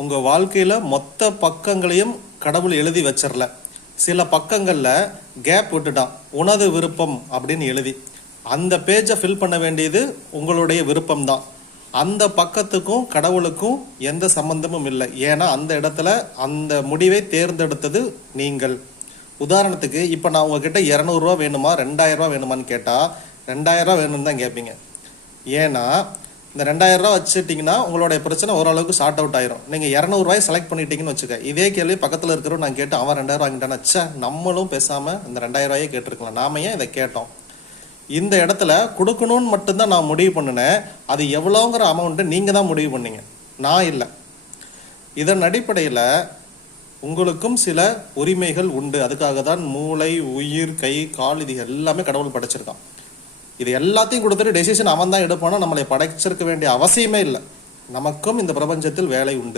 உங்கள் வாழ்க்கையில் மொத்த பக்கங்களையும் கடவுள் எழுதி வச்சிடல. சில பக்கங்களில் கேப் விட்டுட்டான், உனது விருப்பம் அப்படின்னு எழுதி. அந்த பேஜை ஃபில் பண்ண வேண்டியது உங்களுடைய விருப்பம்தான். அந்த பக்கத்துக்கும் கடவுளுக்கும் எந்த சம்பந்தமும் இல்லை. ஏன்னா அந்த இடத்துல அந்த முடிவை தேர்ந்தெடுத்தது நீங்கள். உதாரணத்துக்கு இப்போ நான் உங்ககிட்ட 200 வேணுமா 2000 வேணுமான்னு கேட்டால் 2000 வேணும்னு தான் கேட்பீங்க. ஏன்னா இந்த 2000 வச்சுட்டிங்கன்னா உங்களுடைய பிரச்சனை ஓரளவுக்கு ஷார்ட் அவுட் ஆயிரும். நீங்கள் 200 செலக்ட் பண்ணிட்டீங்கன்னு வச்சுக்க, இதே கேள்வி பக்கத்தில் இருக்கிறவங்க நான் கேட்டு அவன் 2000 வாங்கிட்டானா, ச்சே நம்மளும் பேசாமல் இந்த 2000 கேட்டிருக்கலாம், நாம ஏன் இதை கேட்டோம். இந்த இடத்துல கொடுக்கணும்னு மட்டும்தான் நான் முடிவு பண்ணினேன். அது எவ்வளோங்கிற அமௌண்ட்டை நீங்கள் தான் முடிவு பண்ணீங்க, நான் இல்லை. இதன் அடிப்படையில் உங்களுக்கும் சில உரிமைகள் உண்டு. அதுக்காக தான் மூளை, உயிர், கை, கால் இது எல்லாமே கடவுள் படைச்சிருக்கான். இது எல்லாத்தையும் கொடுத்துட்டு டெசிஷன் அவன் தான் எடுப்பானா, நம்மளை படைச்சிருக்க வேண்டிய அவசியமே இல்லை. நமக்கும் இந்த பிரபஞ்சத்தில் வேலை உண்டு.